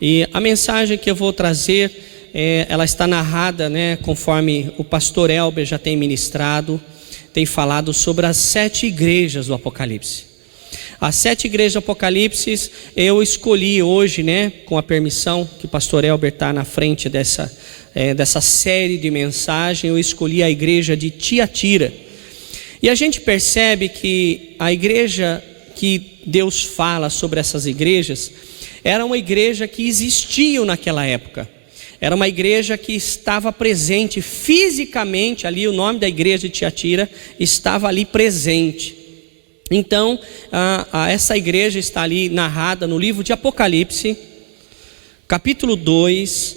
E a mensagem que eu vou trazer, ela está narrada, conforme o pastor Elber já tem ministrado, tem falado sobre as 7 igrejas do Apocalipse. As 7 igrejas do Apocalipse, eu escolhi hoje, com a permissão que o pastor Elber está na frente dessa série de mensagem, eu escolhi a igreja de Tiatira. E a gente percebe que a igreja que Deus fala sobre essas igrejas, era uma igreja que existia naquela época. Era uma igreja que estava presente fisicamente ali, o nome da igreja de Tiatira estava ali presente. Então, essa igreja está ali narrada no livro de Apocalipse, capítulo 2,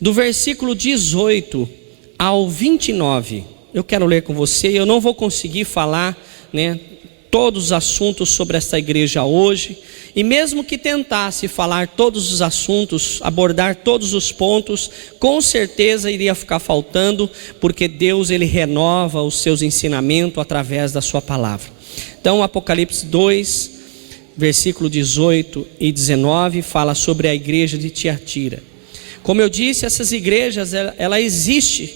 do versículo 18 ao 29. Eu quero ler com você, eu não vou conseguir falar, todos os assuntos sobre essa igreja hoje, e mesmo que tentasse falar todos os assuntos, abordar todos os pontos, com certeza iria ficar faltando, porque Deus ele renova os seus ensinamentos através da sua palavra. Então Apocalipse 2, versículo 18 e 19, fala sobre a igreja de Tiatira. Como eu disse, essas igrejas, ela existe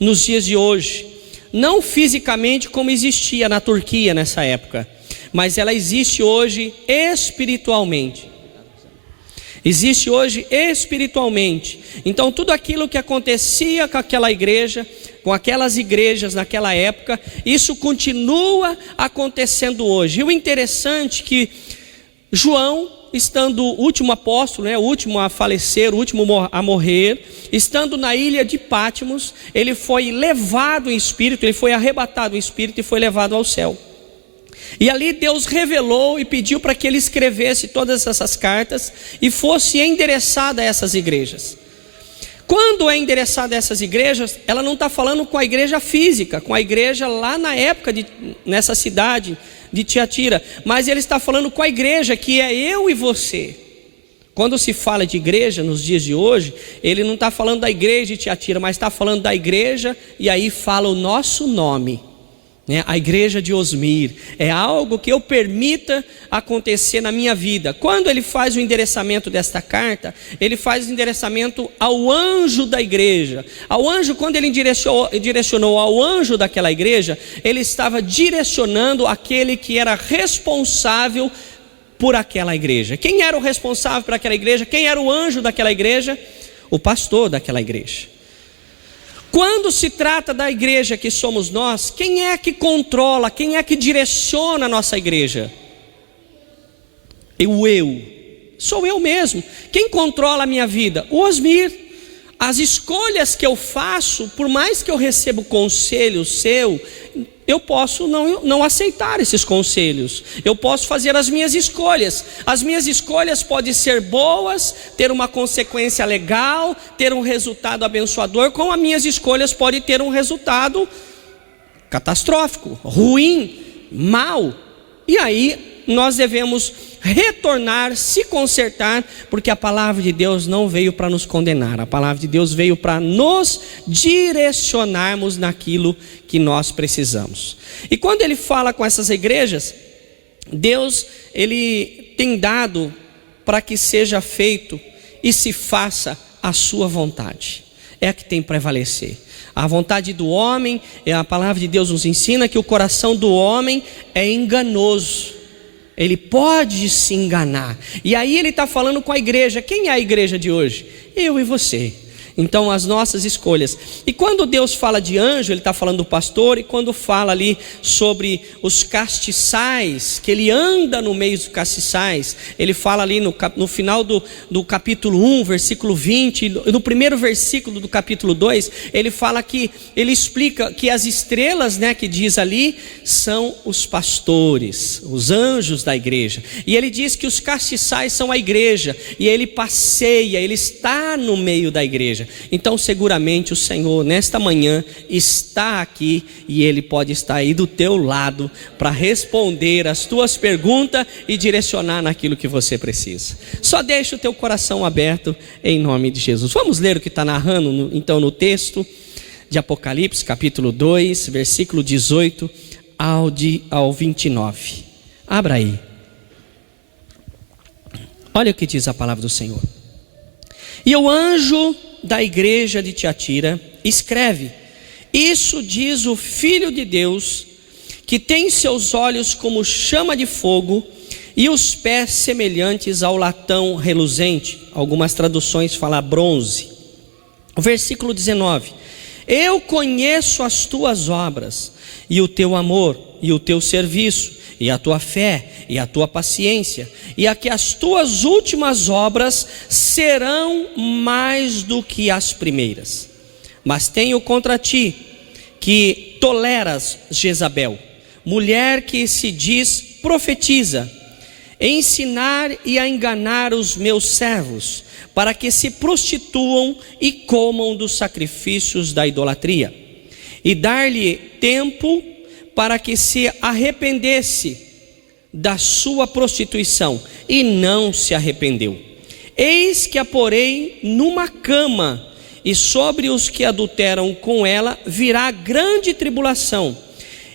nos dias de hoje, não fisicamente como existia na Turquia nessa época, mas ela existe hoje espiritualmente. Existe hoje espiritualmente. Então tudo aquilo que acontecia com aquela igreja, com aquelas igrejas naquela época, isso continua acontecendo hoje. E o interessante é que João, estando o último apóstolo, o último a falecer, o último a morrer, estando na ilha de Patmos, ele foi levado em espírito, ele foi arrebatado em espírito e foi levado ao céu. E ali Deus revelou e pediu para que ele escrevesse todas essas cartas e fosse endereçada a essas igrejas. Quando é endereçada a essas igrejas, ela não está falando com a igreja física, com a igreja lá na época, nessa cidade de Tiatira, mas ele está falando com a igreja que é eu e você. Quando se fala de igreja nos dias de hoje, ele não está falando da igreja de Tiatira, mas está falando da igreja, e aí fala o nosso nome, a igreja de Osmir. É algo que eu permita acontecer na minha vida. Quando ele faz o endereçamento desta carta, ele faz o endereçamento ao anjo da igreja. Ao anjo, quando ele direcionou ao anjo daquela igreja, ele estava direcionando aquele que era responsável por aquela igreja. Quem era o responsável por aquela igreja? Quem era o anjo daquela igreja? O pastor daquela igreja. Quando se trata da igreja que somos nós, quem é que controla, quem é que direciona a nossa igreja? Sou eu mesmo. Quem controla a minha vida? O Osmir. As escolhas que eu faço, por mais que eu receba o conselho seu, eu posso não aceitar esses conselhos. Eu posso fazer as minhas escolhas. As minhas escolhas podem ser boas, ter uma consequência legal, ter um resultado abençoador, como as minhas escolhas podem ter um resultado catastrófico, ruim, mal. E aí nós devemos retornar, se consertar, porque a palavra de Deus não veio para nos condenar. A palavra de Deus veio para nos direcionarmos naquilo que nós precisamos. E quando ele fala com essas igrejas, Deus ele tem dado para que seja feito e se faça a sua vontade. É a que tem que prevalecer. A vontade do homem, a palavra de Deus nos ensina que o coração do homem é enganoso. Ele pode se enganar. E aí ele está falando com a igreja. Quem é a igreja de hoje? Eu e você. Então as nossas escolhas. E quando Deus fala de anjo, ele está falando do pastor. E quando fala ali sobre os castiçais, que ele anda no meio dos castiçais, ele fala ali no final do capítulo 1, versículo 20, no primeiro versículo do capítulo 2, ele fala que, ele explica que as estrelas, que diz ali, são os pastores, os anjos da igreja. E ele diz que os castiçais são a igreja, e ele passeia, ele está no meio da igreja. Então seguramente o Senhor nesta manhã está aqui, e Ele pode estar aí do teu lado para responder as tuas perguntas e direcionar naquilo que você precisa. Só deixa o teu coração aberto em nome de Jesus. Vamos ler o que está narrando então no texto de Apocalipse capítulo 2, versículo 18 ao 29. Abra aí. Olha o que diz a palavra do Senhor. E o anjo da igreja de Tiatira escreve: isso diz o Filho de Deus, que tem seus olhos como chama de fogo e os pés semelhantes ao latão reluzente. Algumas traduções falam bronze. O versículo 19: eu conheço as tuas obras, e o teu amor, e o teu serviço, e a tua fé, e a tua paciência, e a que as tuas últimas obras serão mais do que as primeiras. Mas tenho contra ti que toleras Jezabel, mulher que se diz profetiza, ensinar e a enganar os meus servos, para que se prostituam e comam dos sacrifícios da idolatria, e dar-lhe tempo para que se arrependesse da sua prostituição, e não se arrependeu. Eis que a porei numa cama, e sobre os que adulteram com ela virá grande tribulação,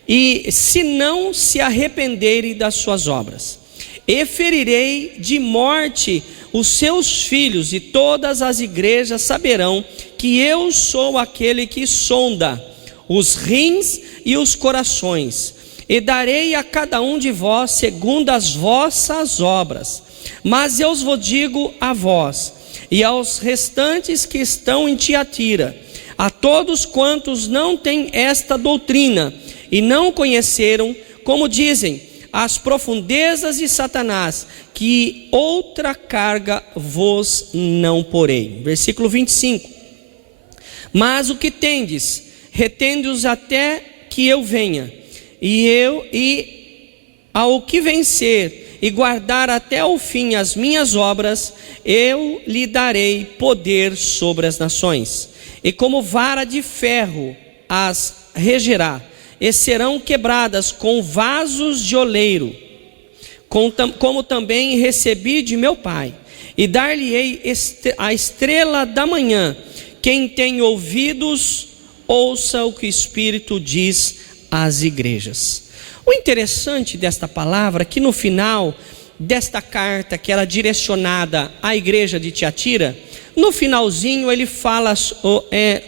e se não se arrependerem das suas obras, e ferirei de morte os seus filhos, e todas as igrejas saberão que eu sou aquele que sonda os rins e os corações, e darei a cada um de vós segundo as vossas obras. Mas eu vos digo a vós e aos restantes que estão em Tiatira, a todos quantos não têm esta doutrina e não conheceram, como dizem, as profundezas de Satanás, que outra carga vos não porei. Versículo 25: mas o que tendes, retende-os até que eu venha, e ao que vencer e guardar até o fim as minhas obras, eu lhe darei poder sobre as nações, e como vara de ferro as regerá, e serão quebradas com vasos de oleiro, como também recebi de meu Pai, e dar-lhe-ei a estrela da manhã. Quem tem ouvidos, ouça o que o Espírito diz às igrejas. O interessante desta palavra é que no final desta carta, que era direcionada à igreja de Tiatira, no finalzinho ele fala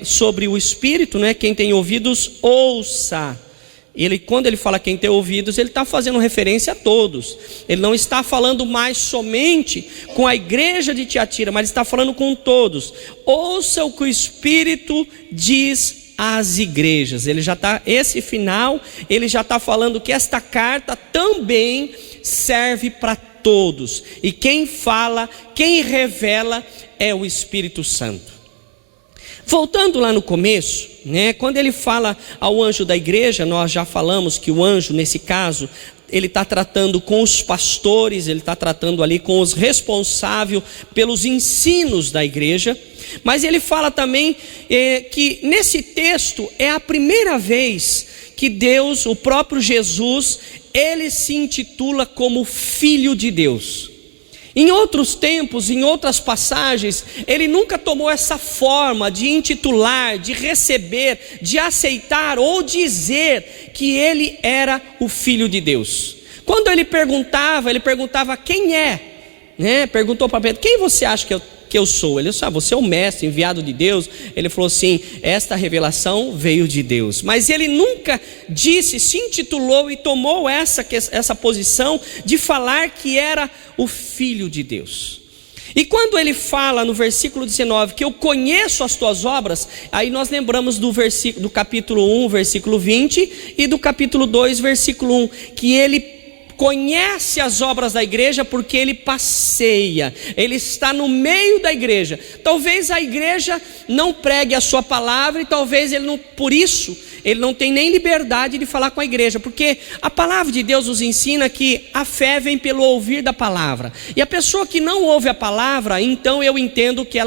sobre o Espírito, né? Quem tem ouvidos, ouça. Quando ele fala quem tem ouvidos, ele está fazendo referência a todos. Ele não está falando mais somente com a igreja de Tiatira, mas está falando com todos. Ouça o que o Espírito diz às igrejas. Esse final, ele já está falando que esta carta também serve para todos. E quem fala, quem revela é o Espírito Santo. Voltando lá no começo, né, quando ele fala ao anjo da igreja, nós já falamos que o anjo, nesse caso, ele está tratando com os pastores, ele está tratando ali com os responsáveis pelos ensinos da igreja. Mas ele fala também que nesse texto é a primeira vez que Deus, o próprio Jesus, ele se intitula como Filho de Deus. Em outros tempos, em outras passagens, ele nunca tomou essa forma de intitular, de receber, de aceitar ou dizer que ele era o Filho de Deus. Quando ele perguntava quem é, né? Perguntou para Pedro: quem você acha que eu sou? Ele disse: você é o mestre enviado de Deus. Ele falou assim: esta revelação veio de Deus. Mas ele nunca se intitulou e tomou essa posição de falar que era o Filho de Deus. E quando ele fala no versículo 19 que eu conheço as tuas obras, aí nós lembramos do capítulo 1, versículo 20, e do capítulo 2, versículo 1, que ele conhece as obras da igreja porque ele passeia, ele está no meio da igreja. Talvez a igreja não pregue a sua palavra, e talvez por isso ele não tem nem liberdade de falar com a igreja, porque a palavra de Deus nos ensina que a fé vem pelo ouvir da palavra, e a pessoa que não ouve a palavra, então eu entendo que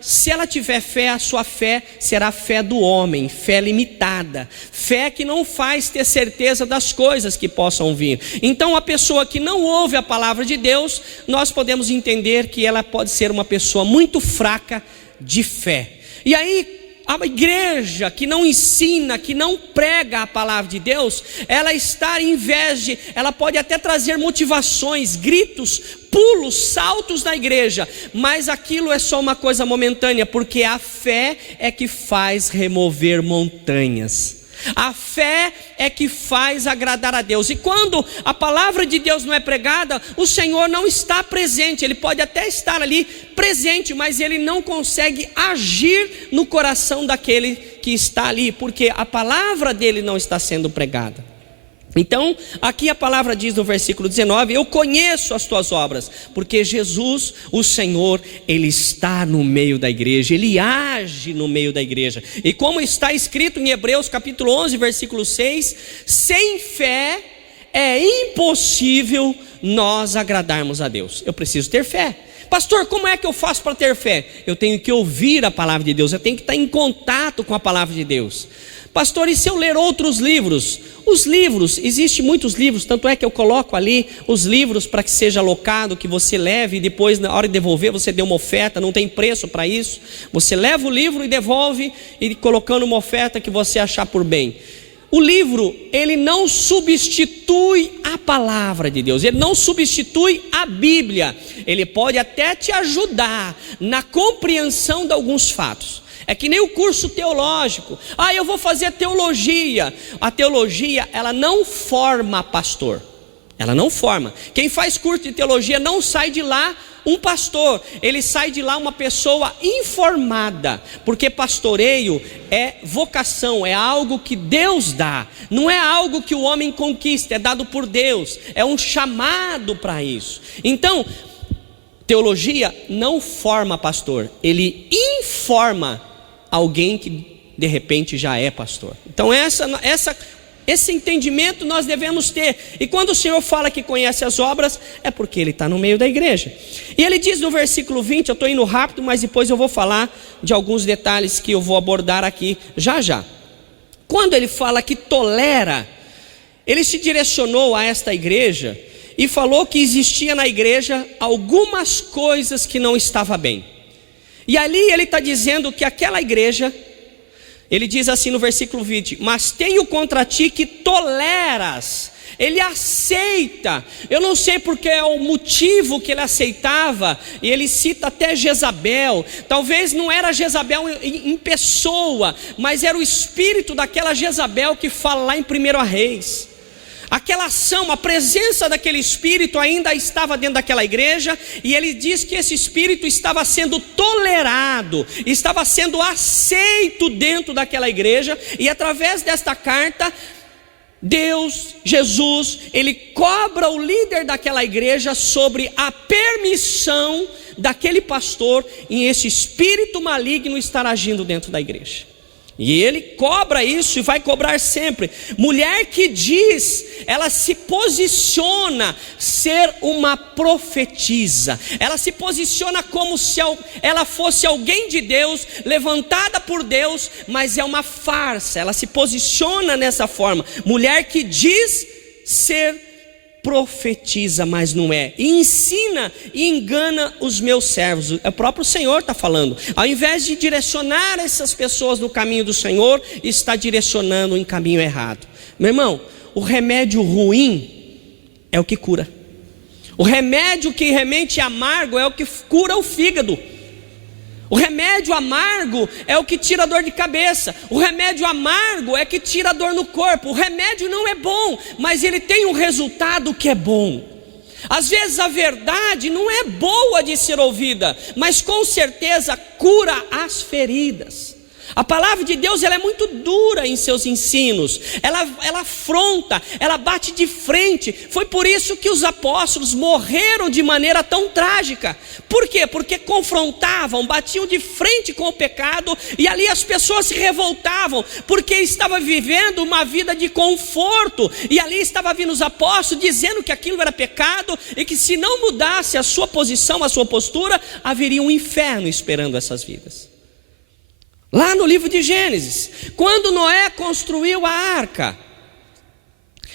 se ela tiver fé, a sua fé será fé do homem, fé limitada, fé que não faz ter certeza das coisas que possam vir. Então a pessoa que não ouve a palavra de Deus, nós podemos entender que ela pode ser uma pessoa muito fraca de fé. E aí, a igreja que não ensina, que não prega a palavra de Deus, ela pode até trazer motivações, gritos, pulos, saltos na igreja, mas aquilo é só uma coisa momentânea, porque a fé é que faz remover montanhas. A fé é que faz agradar a Deus. E quando a palavra de Deus não é pregada, o Senhor não está presente. Ele pode até estar ali presente, mas Ele não consegue agir no coração daquele que está ali, porque a palavra dele não está sendo pregada. Então, aqui a palavra diz no versículo 19: eu conheço as tuas obras, porque Jesus, o Senhor, Ele está no meio da igreja, Ele age no meio da igreja. E como está escrito em Hebreus capítulo 11, versículo 6, sem fé é impossível nós agradarmos a Deus. Eu preciso ter fé. Pastor, como é que eu faço para ter fé? Eu tenho que ouvir a palavra de Deus, eu tenho que estar em contato com a palavra de Deus. Pastor, e se eu ler outros livros? Os livros, existem muitos livros, tanto é que eu coloco ali os livros para que seja alocado, que você leve e depois na hora de devolver você dê uma oferta, não tem preço para isso. Você leva o livro e devolve, e colocando uma oferta que você achar por bem. O livro, ele não substitui a palavra de Deus, ele não substitui a Bíblia, ele pode até te ajudar na compreensão de alguns fatos. É que nem o curso teológico. Eu vou fazer teologia. A teologia, ela não forma pastor. Ela não forma. Quem faz curso de teologia não sai de lá um pastor. Ele sai de lá uma pessoa informada. Porque pastoreio é vocação, é algo que Deus dá. Não é algo que o homem conquista, é dado por Deus. É um chamado para isso. Então, teologia não forma pastor. Ele informa alguém que de repente já é pastor. Então esse entendimento nós devemos ter. E quando o Senhor fala que conhece as obras, é porque Ele está no meio da igreja. E Ele diz no versículo 20, eu estou indo rápido, mas depois eu vou falar de alguns detalhes que eu vou abordar aqui já. Quando Ele fala que tolera, Ele se direcionou a esta igreja e falou que existia na igreja algumas coisas que não estavam bem. E ali ele está dizendo que aquela igreja, ele diz assim no versículo 20: mas tenho contra ti que toleras. Ele aceita. Eu não sei porque é o motivo que ele aceitava. E ele cita até Jezabel. Talvez não era Jezabel em pessoa, mas era o espírito daquela Jezabel que fala lá em 1 Reis. Aquela ação, a presença daquele espírito ainda estava dentro daquela igreja, e ele diz que esse espírito estava sendo tolerado, estava sendo aceito dentro daquela igreja, e através desta carta, Deus, Jesus, Ele cobra o líder daquela igreja sobre a permissão daquele pastor em esse espírito maligno estar agindo dentro da igreja. E ele cobra isso e vai cobrar sempre. Mulher que diz, ela se posiciona ser uma profetisa. Ela se posiciona como se ela fosse alguém de Deus, levantada por Deus, mas é uma farsa. Ela se posiciona nessa forma. Mulher que diz ser profetiza, mas não é, e ensina e engana os meus servos. O próprio Senhor está falando. Ao invés de direcionar essas pessoas no caminho do Senhor, está direcionando em caminho errado. Meu irmão, o remédio ruim é o que cura. O remédio que realmente é amargo é o que cura o fígado. O remédio amargo é o que tira a dor de cabeça. O remédio amargo é que tira a dor no corpo. O remédio não é bom, mas ele tem um resultado que é bom. Às vezes a verdade não é boa de ser ouvida, mas com certeza cura as feridas. A palavra de Deus, ela é muito dura em seus ensinos, ela afronta, ela bate de frente. Foi por isso que os apóstolos morreram de maneira tão trágica. Por quê? Porque confrontavam, batiam de frente com o pecado, e ali as pessoas se revoltavam, porque estavam vivendo uma vida de conforto, e ali estavam vindo os apóstolos dizendo que aquilo era pecado, e que se não mudasse a sua posição, a sua postura, haveria um inferno esperando essas vidas. Lá no livro de Gênesis, quando Noé construiu a arca,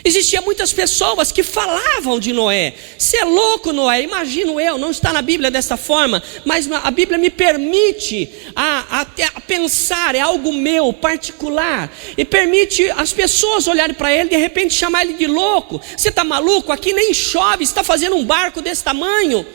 Existiam muitas pessoas que falavam de Noé. Você é louco, Noé? Imagino eu, não está na Bíblia dessa forma, mas a Bíblia me permite a pensar, é algo meu, particular, e permite as pessoas olharem para ele e de repente chamar ele de louco. Você está maluco? Aqui nem chove, está fazendo um barco desse tamanho.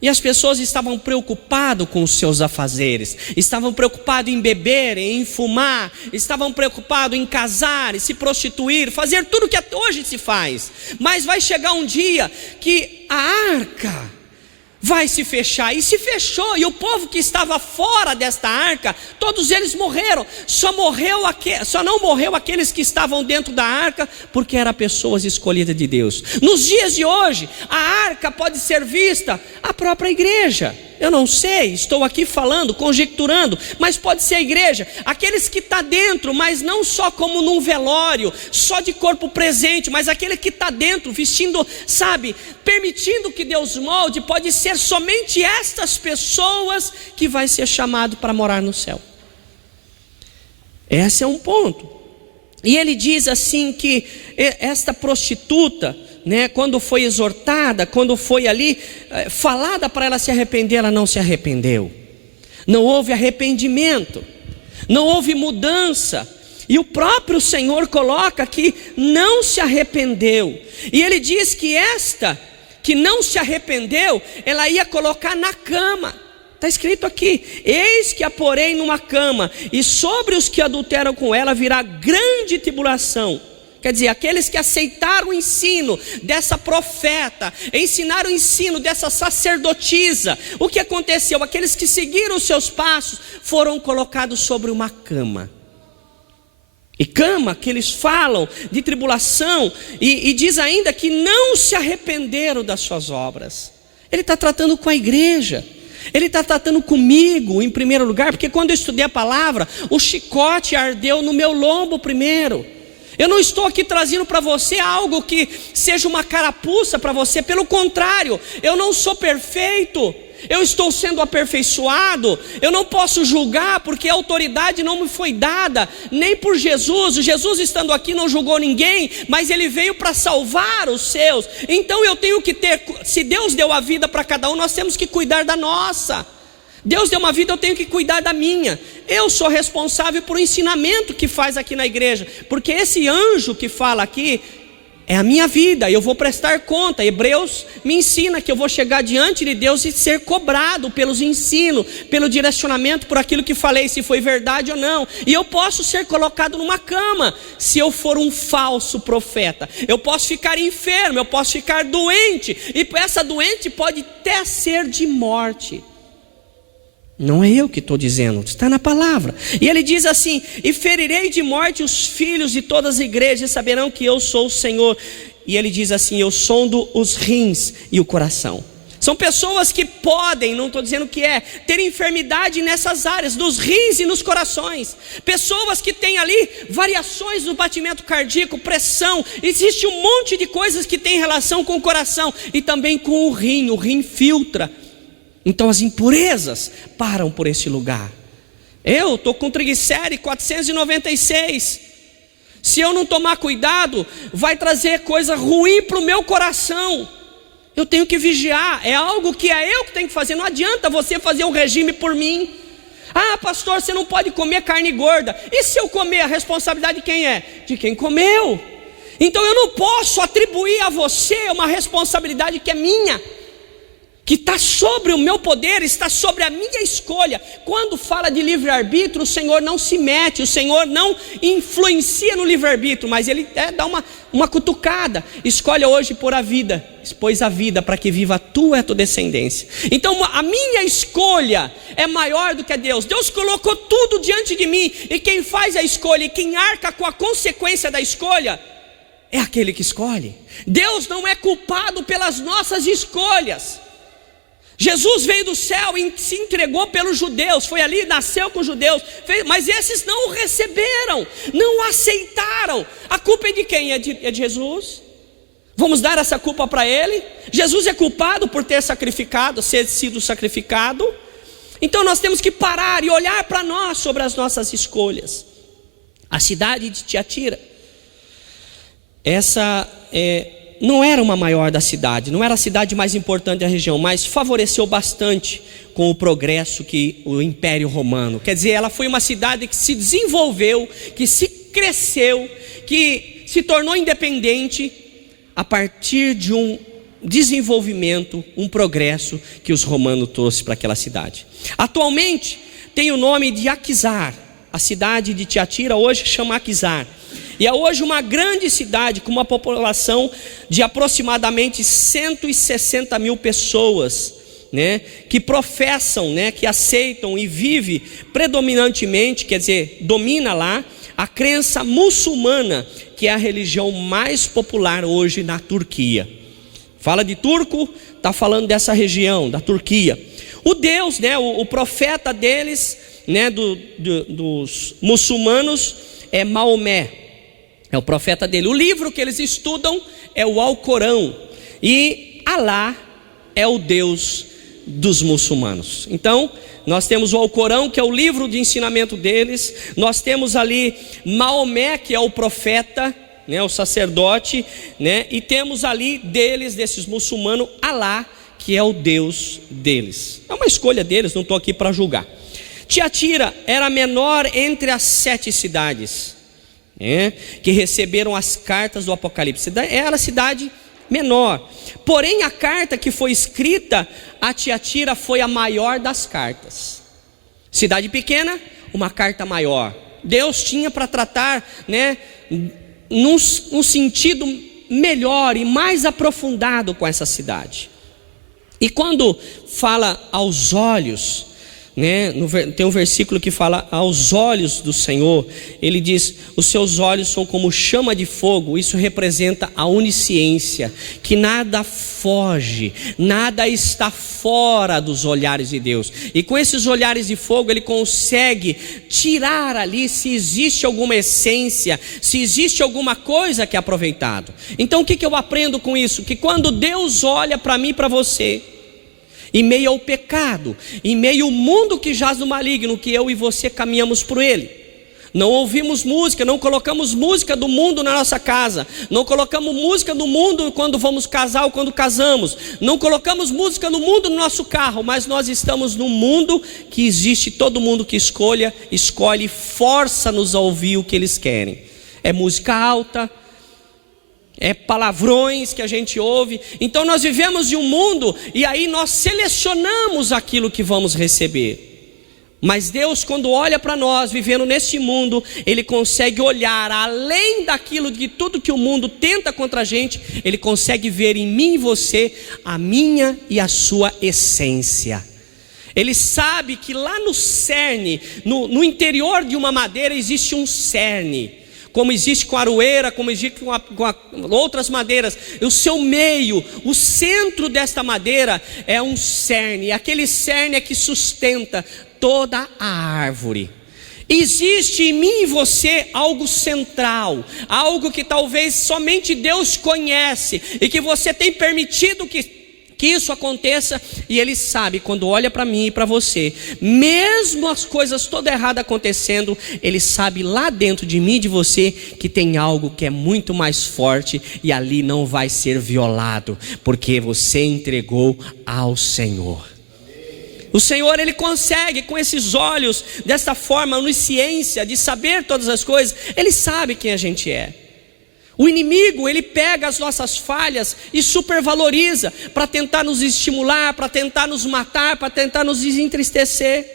E as pessoas estavam preocupadas com os seus afazeres, estavam preocupadas em beber, em fumar, estavam preocupados em casar, em se prostituir, fazer tudo que hoje se faz. Mas vai chegar um dia que a arca vai se fechar, e se fechou, e o povo que estava fora desta arca, todos eles morreram. Só não morreu aqueles que estavam dentro da arca, porque eram pessoas escolhidas de Deus. Nos dias de hoje, a arca pode ser vista a própria igreja. Eu não sei, estou aqui falando, conjecturando, mas pode ser a igreja, aqueles que estão dentro, mas não só como num velório, só de corpo presente, mas aquele que está dentro, vestindo, sabe, permitindo que Deus molde. Pode ser somente estas pessoas que vai ser chamado para morar no céu. Esse é um ponto. E ele diz assim que esta prostituta, né, quando foi exortada, quando foi ali falada para ela se arrepender, ela não se arrependeu. Não houve arrependimento, não houve mudança. E o próprio Senhor coloca que não se arrependeu. E ele diz que esta que não se arrependeu, ela ia colocar na cama. Está escrito aqui: eis que a porei numa cama, e sobre os que adulteram com ela virá grande tribulação. Quer dizer, aqueles que aceitaram o ensino dessa profeta, ensinaram o ensino dessa sacerdotisa, o que aconteceu? Aqueles que seguiram os seus passos foram colocados sobre uma cama. E cama que eles falam de tribulação, e diz ainda que não se arrependeram das suas obras. Ele está tratando com a igreja. Ele está tratando comigo em primeiro lugar, porque quando eu estudei a palavra, o chicote ardeu no meu lombo primeiro. Eu não estou aqui trazendo para você algo que seja uma carapuça para você. Pelo contrário, eu não sou perfeito, eu estou sendo aperfeiçoado. Eu não posso julgar, porque a autoridade não me foi dada, nem por Jesus. Jesus estando aqui não julgou ninguém, mas ele veio para salvar os seus. Então eu tenho que ter, se Deus deu a vida para cada um, nós temos que cuidar da nossa. Deus deu uma vida, eu tenho que cuidar da minha. Eu sou responsável por o ensinamento que faz aqui na igreja, porque esse anjo que fala aqui é a minha vida, eu vou prestar conta. Hebreus me ensina que eu vou chegar diante de Deus e ser cobrado pelos ensinos, pelo direcionamento, por aquilo que falei, se foi verdade ou não. E eu posso ser colocado numa cama, se eu for um falso profeta. Eu posso ficar enfermo, eu posso ficar doente, e essa doente pode até ser de morte. Não é eu que estou dizendo, está na palavra. E ele diz assim: e ferirei de morte os filhos de todas as igrejas, e saberão que eu sou o Senhor. E ele diz assim: eu sondo os rins e o coração. São pessoas que podem, não estou dizendo que ter enfermidade nessas áreas, nos rins e nos corações. Pessoas que têm ali variações do batimento cardíaco, pressão. Existe um monte de coisas que tem relação com o coração e também com o rim filtra. Então as impurezas param por esse lugar. Eu estou com triglicérides 496. Se eu não tomar cuidado, vai trazer coisa ruim para o meu coração. Eu tenho que vigiar. É algo que é eu que tenho que fazer. Não adianta você fazer um regime por mim. Ah, pastor, você não pode comer carne gorda. E se eu comer, a responsabilidade de quem é? De quem comeu. Então eu não posso atribuir a você uma responsabilidade que é minha, que está sobre o meu poder, está sobre a minha escolha. Quando fala de livre-arbítrio, o Senhor não se mete, o Senhor não influencia no livre-arbítrio, mas Ele dá uma cutucada. Escolhe hoje por a vida, expôs a vida para que viva a tua descendência. Então a minha escolha é maior do que a Deus. Deus colocou tudo diante de mim, e quem faz a escolha e quem arca com a consequência da escolha é aquele que escolhe. Deus não é culpado pelas nossas escolhas. Jesus veio do céu e se entregou pelos judeus, foi ali, nasceu com os judeus, mas esses não o receberam, não o aceitaram. A culpa é de quem? É de Jesus? Vamos dar essa culpa para ele? Jesus é culpado por ter sido sacrificado? Então nós temos que parar e olhar para nós sobre as nossas escolhas. A cidade de Tiatira, essa não era uma maior da cidade, não era a cidade mais importante da região, mas favoreceu bastante com o progresso que o Império Romano. Quer dizer, ela foi uma cidade que se desenvolveu, que se cresceu, que se tornou independente a partir de um desenvolvimento, um progresso que os romanos trouxeram para aquela cidade. Atualmente tem o nome de Aquisar. A cidade de Tiatira hoje chama Aquisar. E é hoje uma grande cidade com uma população de aproximadamente 160 mil pessoas, né, que professam, né, que aceitam e vivem predominantemente, quer dizer, domina lá a crença muçulmana, que é a religião mais popular hoje na Turquia. Fala de turco, está falando dessa região, da Turquia. O Deus, né, o profeta deles, né, dos muçulmanos, é Maomé, é o profeta dele. O livro que eles estudam é o Alcorão, e Alá é o Deus dos muçulmanos. Então nós temos o Alcorão, que é o livro de ensinamento deles. Nós temos ali Maomé, que é o profeta, né, o sacerdote, né, e temos ali deles, desses muçulmanos, Alá, que é o Deus deles. É uma escolha deles, não estou aqui para julgar. Tiatira era a menor entre as 7 cidades, né, que receberam as cartas do Apocalipse. Era a cidade menor, porém a carta que foi escrita a Tiatira foi a maior das cartas. Cidade pequena, uma carta maior. Deus tinha para tratar, né, num sentido melhor e mais aprofundado com essa cidade. E quando fala aos olhos, né, tem um versículo que fala aos olhos do Senhor. Ele diz: os seus olhos são como chama de fogo. Isso representa a onisciência, que nada foge, nada está fora dos olhares de Deus. E com esses olhares de fogo ele consegue tirar ali se existe alguma essência, se existe alguma coisa que é aproveitado. Então o que eu aprendo com isso? Que quando Deus olha para mim e para você, em meio ao pecado, em meio ao mundo que jaz no maligno, que eu e você caminhamos por ele, não ouvimos música, não colocamos música do mundo na nossa casa, não colocamos música do mundo quando vamos casar ou quando casamos, não colocamos música do mundo no nosso carro, mas nós estamos num mundo que existe, todo mundo que escolhe, força-nos a ouvir o que eles querem. É música alta, é palavrões que a gente ouve. Então nós vivemos em um mundo, e aí nós selecionamos aquilo que vamos receber. Mas Deus, quando olha para nós vivendo nesse mundo, Ele consegue olhar além daquilo, de tudo que o mundo tenta contra a gente. Ele consegue ver em mim e você a minha e a sua essência. Ele sabe que lá no cerne, no interior de uma madeira existe um cerne, como existe com a aroeira, como existe com outras madeiras. O seu meio, o centro desta madeira é um cerne, e aquele cerne é que sustenta toda a árvore. Existe em mim e você algo central, algo que talvez somente Deus conhece, e que você tem permitido que isso aconteça, e Ele sabe, quando olha para mim e para você, mesmo as coisas todas erradas acontecendo, Ele sabe lá dentro de mim e de você, que tem algo que é muito mais forte, e ali não vai ser violado, porque você entregou ao Senhor. O Senhor, Ele consegue com esses olhos, desta forma, a onisciência de saber todas as coisas. Ele sabe quem a gente é. O inimigo, ele pega as nossas falhas e supervaloriza para tentar nos estimular, para tentar nos matar, para tentar nos entristecer.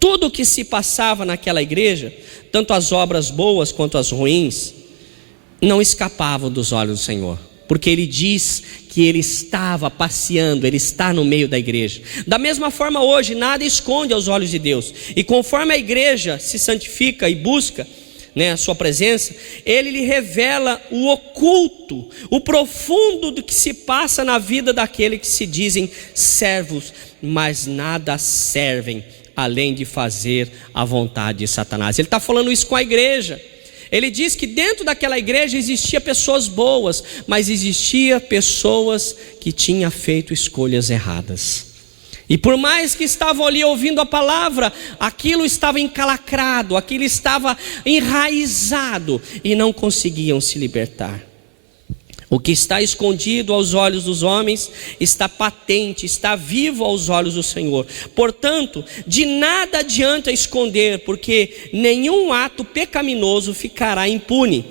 Tudo o que se passava naquela igreja, tanto as obras boas quanto as ruins, não escapavam dos olhos do Senhor, porque Ele diz que Ele estava passeando, Ele está no meio da igreja. Da mesma forma hoje, nada esconde aos olhos de Deus, e conforme a igreja se santifica e busca, né, a sua presença, Ele lhe revela o oculto, o profundo do que se passa na vida daqueles que se dizem servos, mas nada servem, além de fazer a vontade de Satanás. Ele está falando isso com a igreja. Ele diz que dentro daquela igreja existia pessoas boas, mas existia pessoas que tinham feito escolhas erradas. E por mais que estavam ali ouvindo a palavra, aquilo estava encalacrado, aquilo estava enraizado e não conseguiam se libertar. O que está escondido aos olhos dos homens está patente, está vivo aos olhos do Senhor. Portanto, de nada adianta esconder, porque nenhum ato pecaminoso ficará impune.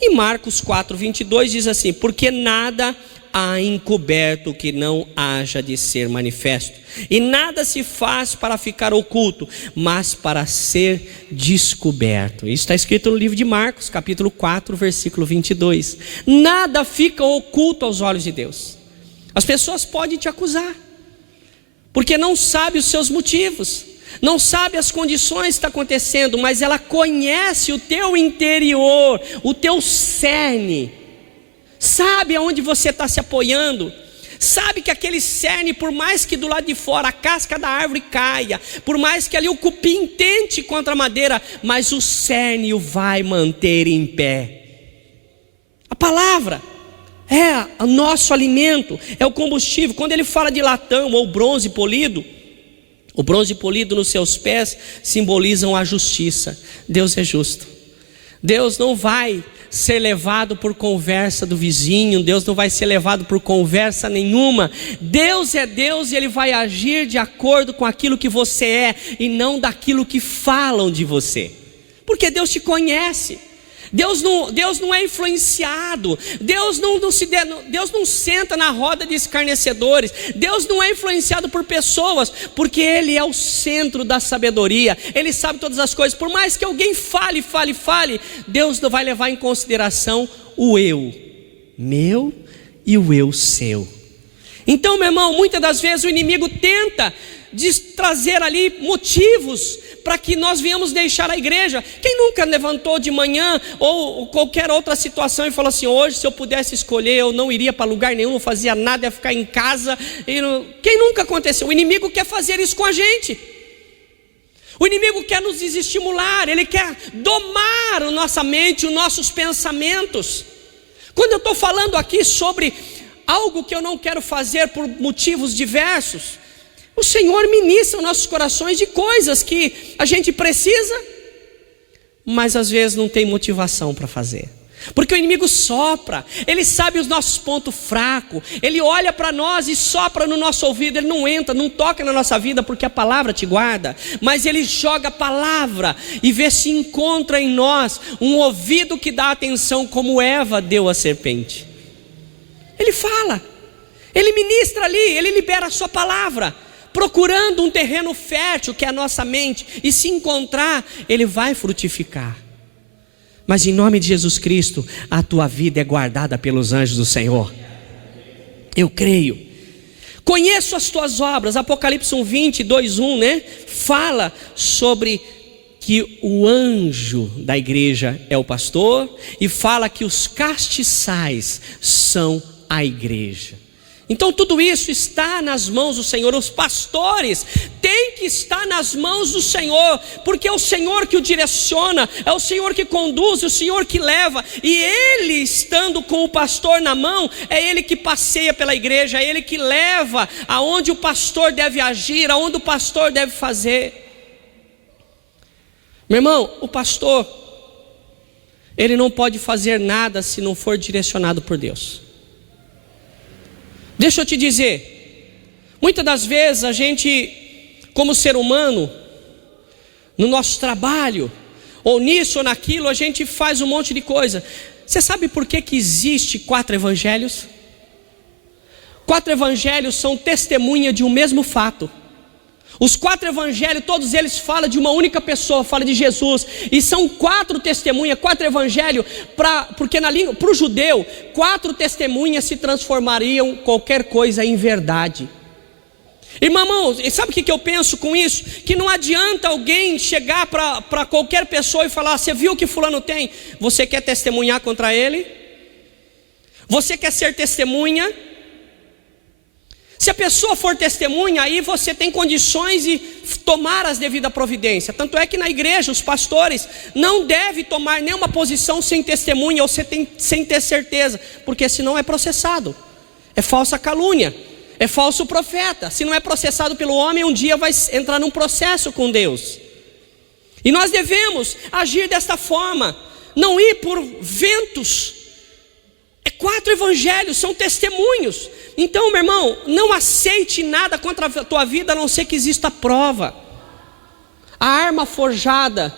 E Marcos 4:22 diz assim: porque nada há encoberto que não haja de ser manifesto, e nada se faz para ficar oculto, mas para ser descoberto. Isso está escrito no livro de Marcos, capítulo 4, versículo 22. Nada fica oculto aos olhos de Deus. As pessoas podem te acusar, porque não sabe os seus motivos, não sabe as condições que estão acontecendo, mas ela conhece o teu interior, o teu cerne, sabe aonde você está se apoiando, sabe que aquele cerne, por mais que do lado de fora a casca da árvore caia, por mais que ali o cupim tente contra a madeira, mas o cerne o vai manter em pé. A palavra é o nosso alimento, é o combustível. Quando ele fala de latão ou bronze polido, o bronze polido nos seus pés simbolizam a justiça. Deus é justo. Deus não vai ser levado por conversa do vizinho, Deus não vai ser levado por conversa nenhuma. Deus é Deus e Ele vai agir de acordo com aquilo que você é e não daquilo que falam de você, porque Deus te conhece. Deus não é influenciado, Deus não senta na roda de escarnecedores, Deus não é influenciado por pessoas, porque Ele é o centro da sabedoria, Ele sabe todas as coisas. Por mais que alguém fale, Deus não vai levar em consideração o eu meu e o eu seu. Então, meu irmão, muitas das vezes o inimigo tenta trazer ali motivos para que nós venhamos deixar a igreja. Quem nunca levantou de manhã ou qualquer outra situação e falou assim: hoje, se eu pudesse escolher, eu não iria para lugar nenhum, não fazia nada, ia ficar em casa. Quem nunca aconteceu? O inimigo quer fazer isso com a gente. O inimigo quer nos desestimular, ele quer domar a nossa mente, os nossos pensamentos. Quando eu estou falando aqui sobre algo que eu não quero fazer por motivos diversos, o Senhor ministra os nossos corações de coisas que a gente precisa, mas às vezes não tem motivação para fazer. Porque o inimigo sopra, ele sabe os nossos pontos fracos, ele olha para nós e sopra no nosso ouvido. Ele não entra, não toca na nossa vida, porque a palavra te guarda, mas ele joga a palavra e vê se encontra em nós um ouvido que dá atenção, como Eva deu à serpente. Ele fala, ele ministra ali, ele libera a sua palavra, procurando um terreno fértil que é a nossa mente, e se encontrar, ele vai frutificar. Mas em nome de Jesus Cristo, a tua vida é guardada pelos anjos do Senhor. Eu creio. Conheço as tuas obras. Apocalipse 1:20, 2:1, né? Fala sobre que o anjo da igreja é o pastor, e fala que os castiçais são a igreja. Então tudo isso está nas mãos do Senhor. Os pastores têm que estar nas mãos do Senhor, porque é o Senhor que o direciona, é o Senhor que conduz, é o Senhor que leva. E Ele, estando com o pastor na mão, é Ele que passeia pela igreja, é Ele que leva aonde o pastor deve agir, aonde o pastor deve fazer. Meu irmão, o pastor, ele não pode fazer nada se não for direcionado por Deus. Deixa eu te dizer, muitas das vezes a gente, como ser humano, no nosso trabalho, ou nisso ou naquilo, a gente faz um monte de coisa. Você sabe por que existe 4 evangelhos? 4 evangelhos são testemunha de um mesmo fato. Os 4 evangelhos, todos eles falam de uma única pessoa, falam de Jesus. E são 4 testemunhas, 4 evangelhos, porque na língua, para o judeu, 4 testemunhas se transformariam qualquer coisa em verdade. Irmão, sabe o que eu penso com isso? Que não adianta alguém chegar para qualquer pessoa e falar: você viu o que fulano tem? Você quer testemunhar contra ele? Você quer ser testemunha? Se a pessoa for testemunha, aí você tem condições de tomar as devidas providências. Tanto é que na igreja os pastores não devem tomar nenhuma posição sem testemunha ou sem ter certeza, porque senão é processado, é falsa calúnia, É falso profeta. Se não é processado pelo homem, um dia vai entrar num processo com Deus. E nós devemos agir desta forma, não ir por ventos. 4 evangelhos, são testemunhos. Então, meu irmão, não aceite nada contra a tua vida, a não ser que exista prova. A arma forjada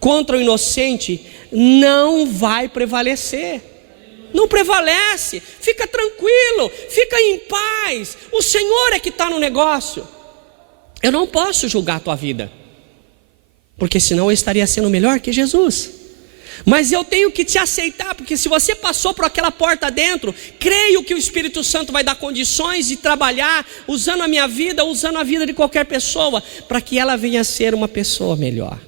contra o inocente não vai prevalecer. Não prevalece. Fica tranquilo, fica em paz. O Senhor é que está no negócio. Eu não posso julgar a tua vida, porque senão eu estaria sendo melhor que Jesus. Mas eu tenho que te aceitar, porque se você passou por aquela porta dentro, creio que o Espírito Santo vai dar condições de trabalhar, usando a minha vida, usando a vida de qualquer pessoa, para que ela venha a ser uma pessoa melhor.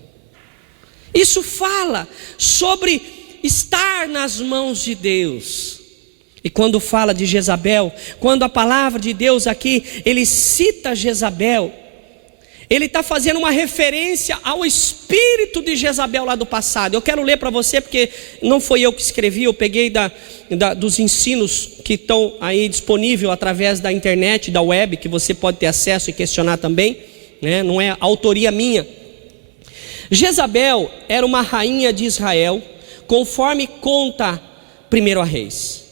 Isso fala sobre estar nas mãos de Deus. E quando fala de Jezabel, quando a palavra de Deus aqui, ele cita Jezabel, ele está fazendo uma referência ao espírito de Jezabel lá do passado. Eu quero ler para você, porque não foi eu que escrevi, eu peguei dos ensinos que estão aí disponíveis através da internet, da web, que você pode ter acesso e questionar também, né? Não é autoria minha. Jezabel era uma rainha de Israel, conforme conta 1 Reis.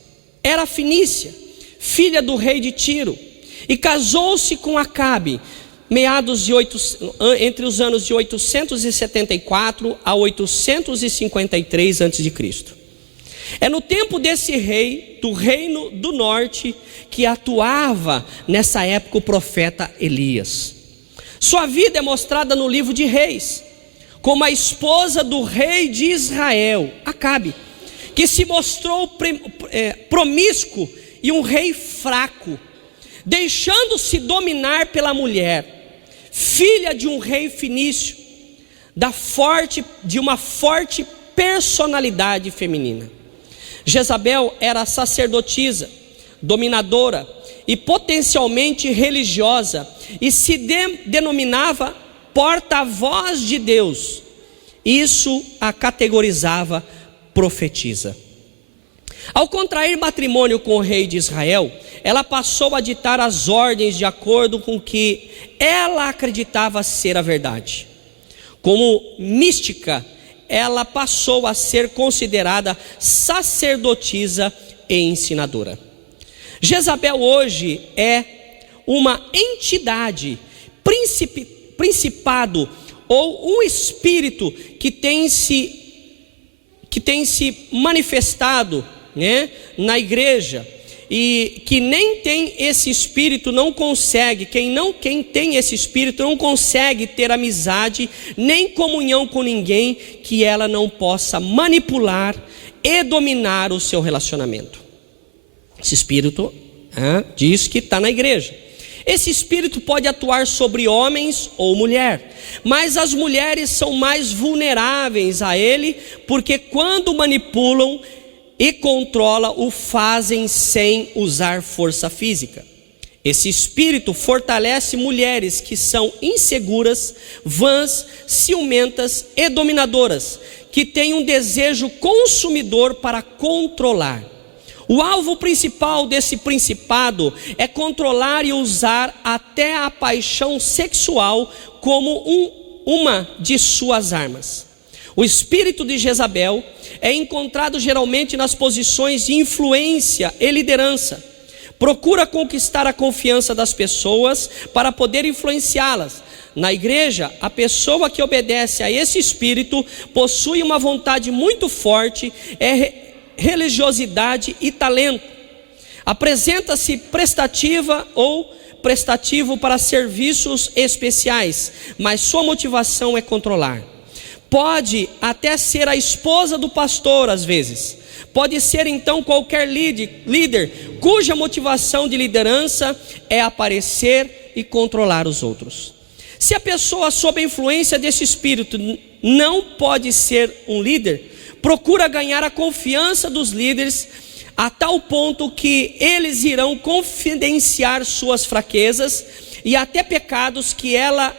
Era fenícia, filha do rei de Tiro, e casou-se com Acabe, entre os anos de 874 a 853 a.C. É no tempo desse rei, do reino do norte, que atuava nessa época o profeta Elias. Sua vida é mostrada no livro de Reis, como a esposa do rei de Israel, Acabe, que se mostrou promíscuo e um rei fraco, deixando-se dominar pela mulher, filha de um rei fenício, de uma forte personalidade feminina. Jezabel era sacerdotisa, dominadora e potencialmente religiosa, e se denominava porta-voz de Deus. Isso a categorizava profetisa. Ao contrair matrimônio com o rei de Israel, ela passou a ditar as ordens de acordo com o que ela acreditava ser a verdade. Como mística, ela passou a ser considerada sacerdotisa e ensinadora. Jezabel hoje é uma entidade, principado ou um espírito que tem se manifestado, né, na igreja, e que nem tem esse espírito não consegue, quem tem esse espírito não consegue ter amizade nem comunhão com ninguém que ela não possa manipular e dominar o seu relacionamento. Esse espírito diz que está na igreja. Esse espírito pode atuar sobre homens ou mulher, mas as mulheres são mais vulneráveis a ele, porque quando manipulam e controlam, o fazem sem usar força física. Esse espírito fortalece mulheres que são inseguras, vãs, ciumentas e dominadoras, que têm um desejo consumidor para controlar. O alvo principal desse principado é controlar e usar até a paixão sexual como uma de suas armas. O espírito de Jezabel é encontrado geralmente nas posições de influência e liderança. Procura conquistar a confiança das pessoas para poder influenciá-las. Na igreja, a pessoa que obedece a esse espírito possui uma vontade muito forte, religiosidade e talento. Apresenta-se prestativa ou prestativo para serviços especiais, mas sua motivação é controlar. Pode até ser a esposa do pastor às vezes. Pode ser então qualquer líder cuja motivação de liderança é aparecer e controlar os outros. Se a pessoa sob a influência desse espírito não pode ser um líder, procura ganhar a confiança dos líderes a tal ponto que eles irão confidenciar suas fraquezas e até pecados que ela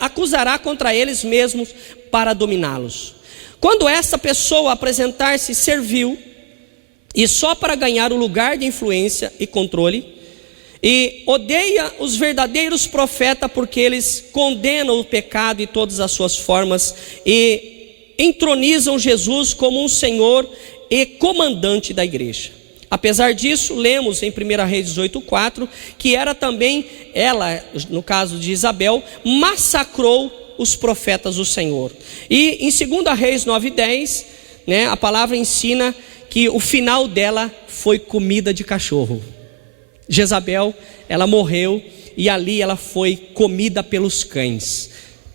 acusará contra eles mesmos para dominá-los. Quando essa pessoa apresentar-se servil, e só para ganhar o lugar de influência e controle, e odeia os verdadeiros profetas porque eles condenam o pecado e todas as suas formas e entronizam Jesus como um Senhor e comandante da igreja. Apesar disso, lemos em 1 Reis 18:4 que era também ela, no caso de Isabel, massacrou os profetas do Senhor. E em 2 Reis 9:10, a palavra ensina que o final dela foi comida de cachorro. Jezabel, ela morreu e ali ela foi comida pelos cães.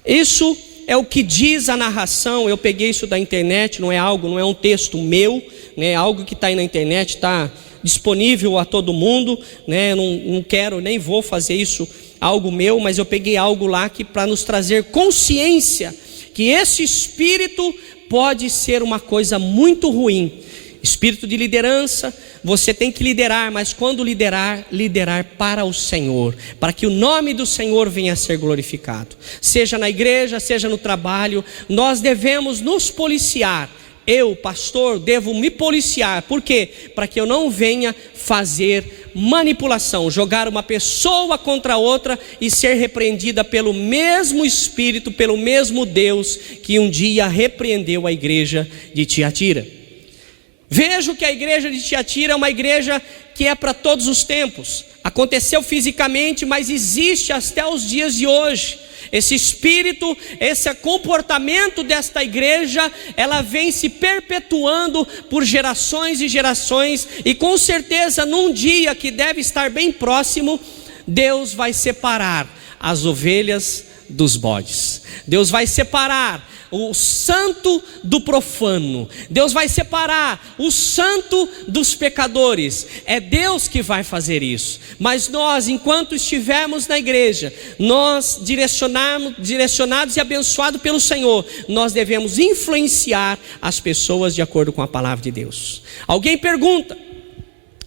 Isso é o que diz a narração. Eu peguei isso da internet, não é um texto meu, é algo que está aí na internet, está disponível a todo mundo, não quero nem vou fazer isso algo meu, mas eu peguei algo lá que para nos trazer consciência que esse espírito pode ser uma coisa muito ruim. Espírito de liderança, você tem que liderar, mas quando liderar para o Senhor, para que o nome do Senhor venha a ser glorificado. Seja na igreja, seja no trabalho, nós devemos nos policiar. Eu, pastor, devo me policiar. Por quê? Para que eu não venha fazer manipulação, jogar uma pessoa contra outra e ser repreendida pelo mesmo Espírito, pelo mesmo Deus que um dia repreendeu a igreja de Tiatira. Vejo que a igreja de Tiatira é uma igreja que é para todos os tempos. Aconteceu fisicamente, mas existe até os dias de hoje. Esse espírito, esse comportamento desta igreja, ela vem se perpetuando por gerações e gerações. E com certeza num dia que deve estar bem próximo, Deus vai separar as ovelhas dos bodes. Deus vai separar o santo do profano. Deus vai separar o santo dos pecadores. É Deus que vai fazer isso. Mas nós, enquanto estivermos na igreja, nós direcionados e abençoados pelo Senhor, nós devemos influenciar as pessoas de acordo com a palavra de Deus. Alguém pergunta: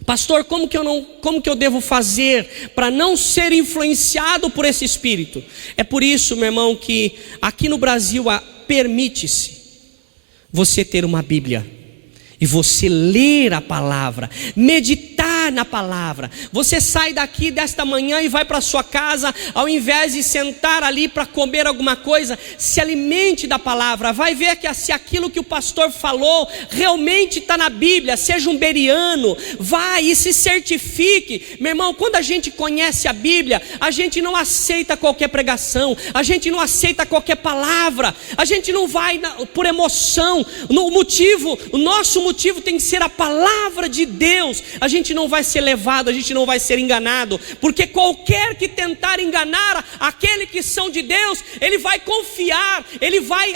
pastor, como que eu devo fazer para não ser influenciado por esse espírito? É por isso, meu irmão, que aqui no Brasil permite-se você ter uma Bíblia e você ler a palavra, meditar na palavra. Você sai daqui desta manhã e vai para sua casa, ao invés de sentar ali para comer alguma coisa, se alimente da palavra. Vai ver que se aquilo que o pastor falou realmente está na Bíblia. Seja um bereano, vai e se certifique. Meu irmão, quando a gente conhece a Bíblia, a gente não aceita qualquer pregação, a gente não aceita qualquer palavra, a gente não vai por emoção. O nosso motivo tem que ser a palavra de Deus. A gente não vai ser levado, a gente não vai ser enganado, porque qualquer que tentar enganar aquele que são de Deus, ele vai confiar, ele vai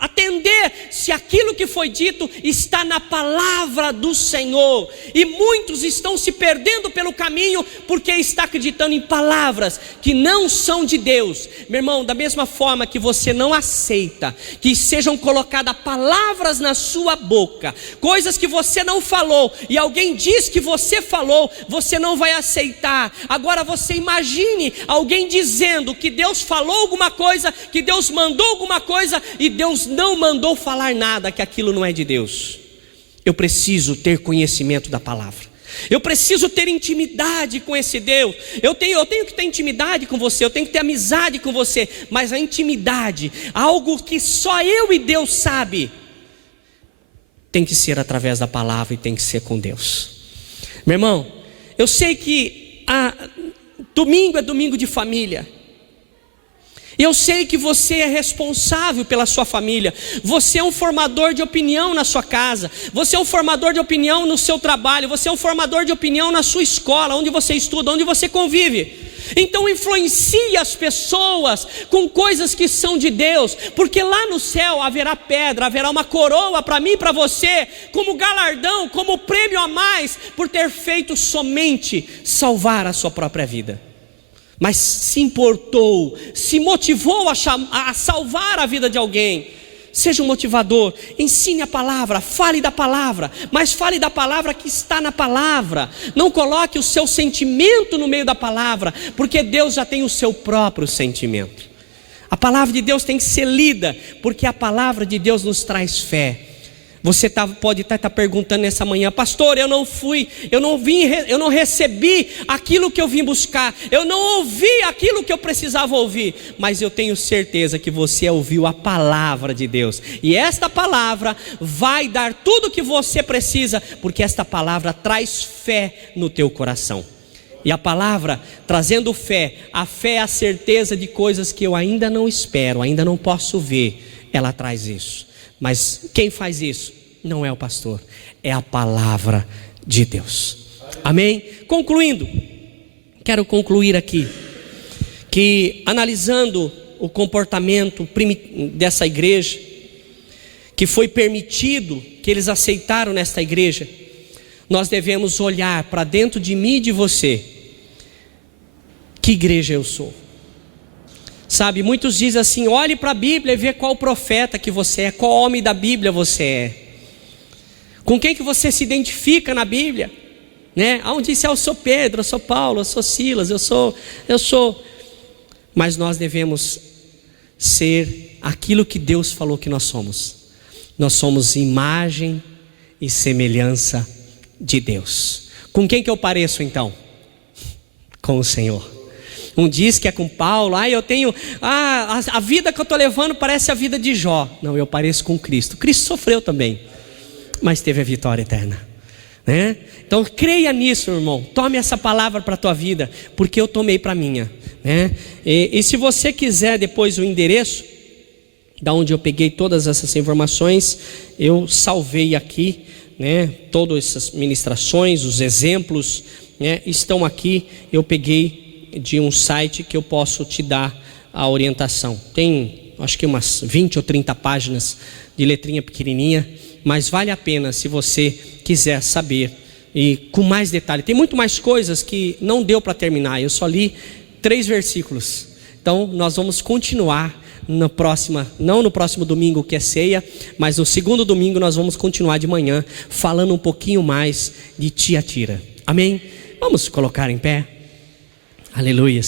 atender se aquilo que foi dito está na palavra do Senhor. E muitos estão se perdendo pelo caminho porque está acreditando em palavras que não são de Deus. Meu irmão, da mesma forma que você não aceita que sejam colocadas palavras na sua boca, coisas que você não falou e alguém diz que você falou, você não vai aceitar. Agora você imagine alguém dizendo que Deus falou alguma coisa, que Deus mandou alguma coisa e Deus não mandou falar nada, que aquilo não é de Deus. Eu preciso ter conhecimento da palavra. Eu preciso ter intimidade com esse Deus. Eu tenho que ter intimidade com você, eu tenho que ter amizade com você, mas a intimidade, algo que só eu e Deus sabe, tem que ser através da palavra e tem que ser com Deus. Meu irmão, eu sei que domingo é domingo de família. Eu sei que você é responsável pela sua família. Você é um formador de opinião na sua casa. Você é um formador de opinião no seu trabalho. Você é um formador de opinião na sua escola, onde você estuda, onde você convive. Então influencie as pessoas com coisas que são de Deus, porque lá no céu haverá pedra, haverá uma coroa para mim e para você, como galardão, como prêmio a mais, por ter feito somente salvar a sua própria vida. Mas se importou, se motivou a salvar a vida de alguém. Seja um motivador, ensine a palavra, fale da palavra, mas fale da palavra que está na palavra. Não coloque o seu sentimento no meio da palavra, porque Deus já tem o seu próprio sentimento. A palavra de Deus tem que ser lida, porque a palavra de Deus nos traz fé. Você pode estar perguntando nessa manhã: pastor, eu não recebi aquilo que eu vim buscar, eu não ouvi aquilo que eu precisava ouvir. Mas eu tenho certeza que você ouviu a palavra de Deus, e esta palavra vai dar tudo o que você precisa, porque esta palavra traz fé no teu coração. E a palavra trazendo fé, a fé é a certeza de coisas que eu ainda não espero, ainda não posso ver, ela traz isso. Mas quem faz isso? Não é o pastor, é a palavra de Deus. Amém? Concluindo, quero concluir aqui, que analisando o comportamento dessa igreja, que foi permitido, que eles aceitaram nesta igreja, nós devemos olhar para dentro de mim e de você. Que igreja eu sou? Sabe, muitos dizem assim: olhe para a Bíblia e vê qual profeta que você é, qual homem da Bíblia você é, com quem que você se identifica na Bíblia, né? Onde disse: eu sou Pedro, eu sou Paulo, eu sou Silas, eu sou. Mas nós devemos ser aquilo que Deus falou que nós somos. Nós somos imagem e semelhança de Deus. Com quem que eu pareço então? Com o Senhor. Um diz que é com Paulo: eu tenho, a vida que eu estou levando parece a vida de Jó. Não, eu pareço com Cristo. Cristo sofreu também, mas teve a vitória eterna, né? Então creia nisso, irmão. Tome essa palavra para a tua vida, porque eu tomei para a minha, né? E se você quiser depois o endereço da onde eu peguei todas essas informações, eu salvei aqui, né? Todas essas ministrações, os exemplos, né, estão aqui. Eu peguei de um site que eu posso te dar a orientação. Tem, acho que umas 20 ou 30 páginas de letrinha pequenininha, mas vale a pena se você quiser saber e com mais detalhe. Tem muito mais coisas que não deu para terminar, eu só li 3 versículos. Então nós vamos continuar não no próximo domingo, que é ceia, mas no segundo domingo nós vamos continuar de manhã falando um pouquinho mais de Tiatira. Amém? Vamos colocar em pé. Aleluia.